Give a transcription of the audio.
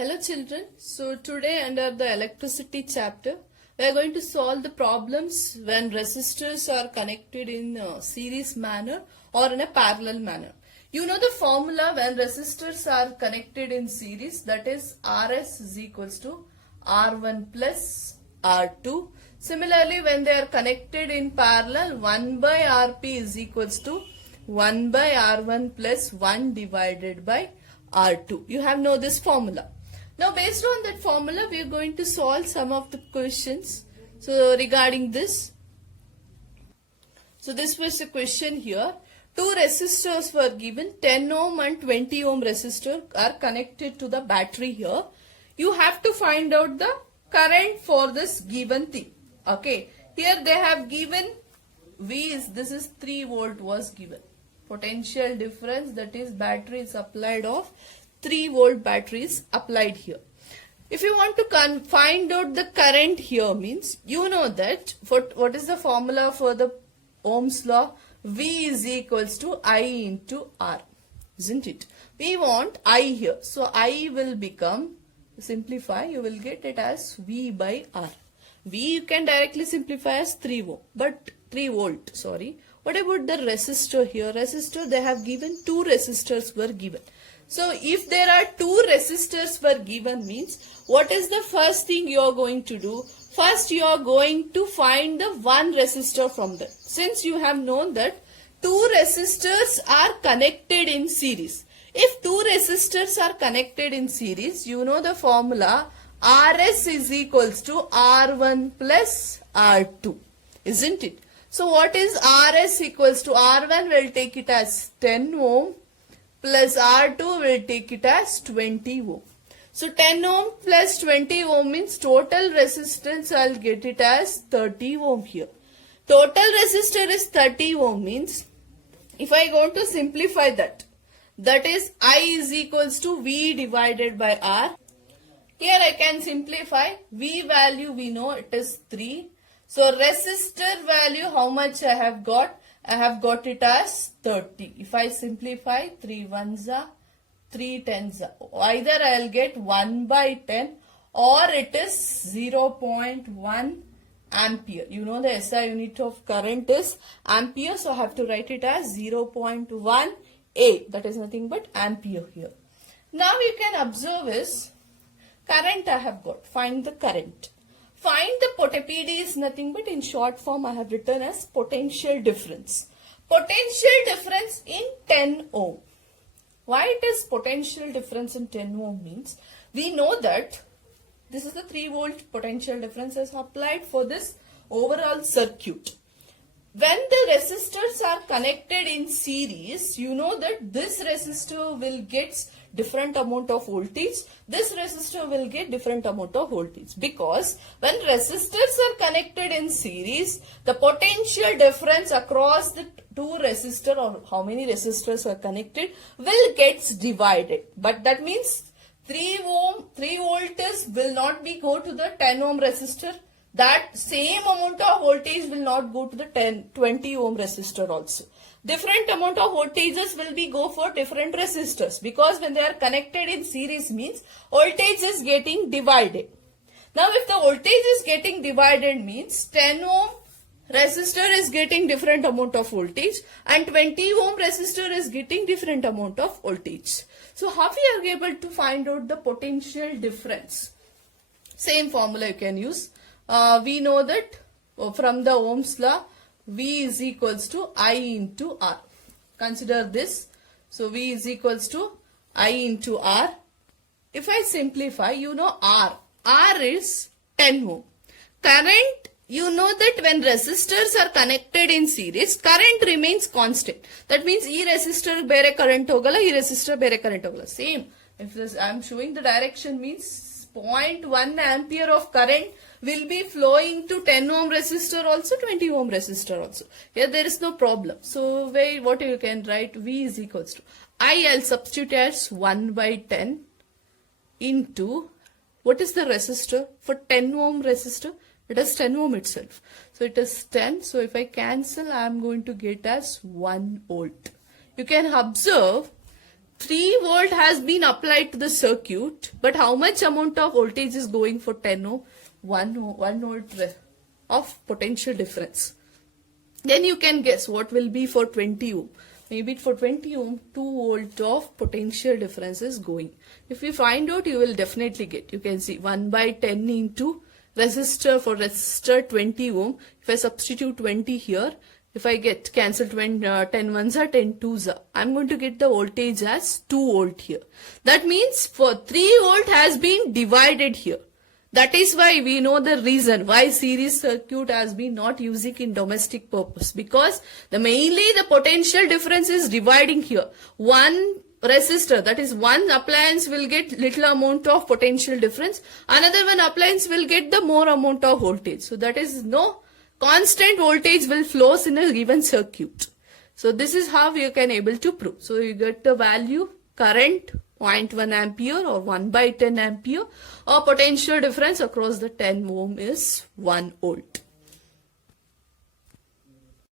Hello children, so today under the electricity chapter, we are going to solve the problems when resistors are connected in a series manner or in a parallel manner. You know the formula when resistors are connected in series, that is Rs is equals to R1 plus R2. Similarly, when they are connected in parallel, 1 by Rp is equals to 1 by R1 plus 1 divided by R2. You have know this formula. Now based on that formula, we are going to solve some of the questions. So regarding this, so this was the question here. Two resistors were given, 10 ohm and 20 ohm resistor are connected to the battery here. You have to find out the current for this given thing. Okay, here they have given V is, this is 3 volt was given. Potential difference, that is battery is applied of 3 volt batteries applied here. If you want to find out the current here, means you know that for what is the formula for the Ohm's law? V is equals to I into R, isn't it? We want I here, so I will become, simplify, you will get it as V by R. V you can directly simplify as 3 volt, but 3 volt, sorry. What about the resistor here? Resistor, they have given 2 resistors were given. So if there are 2 resistors were given, means what is the first thing you are going to do? First you are going to find the one resistor from that. Since you have known that 2 resistors are connected in series. If 2 resistors are connected in series, you know the formula Rs is equals to R1 plus R2, isn't it? So what is Rs equals to? R1 will take it as 10 ohm plus R2 will take it as 20 ohm. So 10 ohm plus 20 ohm means total resistance, I'll get it as 30 ohm here. Total resistor is 30 ohm means, if I go to simplify that, that is I is equals to V divided by R. Here I can simplify, V value we know it is 3. So resistor value, how much I have got? I have got it as 30. If I simplify, 3 ones are 3 tens are. Either I will get 1 by 10 or it is 0.1 ampere. You know the SI unit of current is ampere, so I have to write it as 0.1 A. That is nothing but ampere here. Now you can observe is current I have got. Find the current. Find the PD is nothing but in short form I have written as potential difference. Potential difference in 10 ohm. Why it is potential difference in 10 ohm means, we know that this is the 3 volt potential difference is applied for this overall circuit. When the resistors are connected in series, you know that this resistor will get different amount of voltage, this resistor will get different amount of voltage, because when resistors are connected in series, the potential difference across the 2 resistor or how many resistors are connected will gets divided. But that means 3 voltage will not be go to the 10 ohm resistor. That same amount of voltage will not go to the 20 ohm resistor also. Different amount of voltages will be go for different resistors, because when they are connected in series means voltage is getting divided. Now if the voltage is getting divided means 10 ohm resistor is getting different amount of voltage and 20 ohm resistor is getting different amount of voltage. So how we are able to find out the potential difference? Same formula you can use. We know that from the Ohm's law, V is equals to I into R. Consider this. So V is equals to I into R. If I simplify, you know R. R is 10 ohm. Current, you know that when resistors are connected in series, current remains constant. That means E resistor bere current hogala, E resistor bere current hogala. Same. If this I am showing the direction means 0.1 ampere of current will be flowing to 10 ohm resistor also, 20 ohm resistor also. Here there is no problem. So what you can write, V is equals to I'll substitute as 1 by 10 into, what is the resistor? For 10 ohm resistor, it is 10 ohm itself. So it is 10. So if I cancel, I am going to get as 1 volt. You can observe 3 volt has been applied to the circuit, but how much amount of voltage is going for 10 ohm? 1 volt of potential difference. Then you can guess what will be for 20 ohm. Maybe for 20 ohm, 2 volt of potential difference is going. If you find out, you will definitely get. You can see 1 by 10 into resistor, for resistor 20 ohm. If I substitute 20 here, if I get cancelled 10 ones are 10 twos are, I'm going to get the voltage as 2 volt here. That means for 3 volt has been divided here. That is why we know the reason why series circuit has been not using in domestic purpose, because mainly the potential difference is dividing here. One resistor, that is one appliance, will get little amount of potential difference. Another one appliance will get the more amount of voltage. So that is no constant voltage will flows in a given circuit. So this is how you can able to prove. So you get the value current 0.1 ampere or 1 by 10 ampere, or potential difference across the 10 ohm is 1 volt.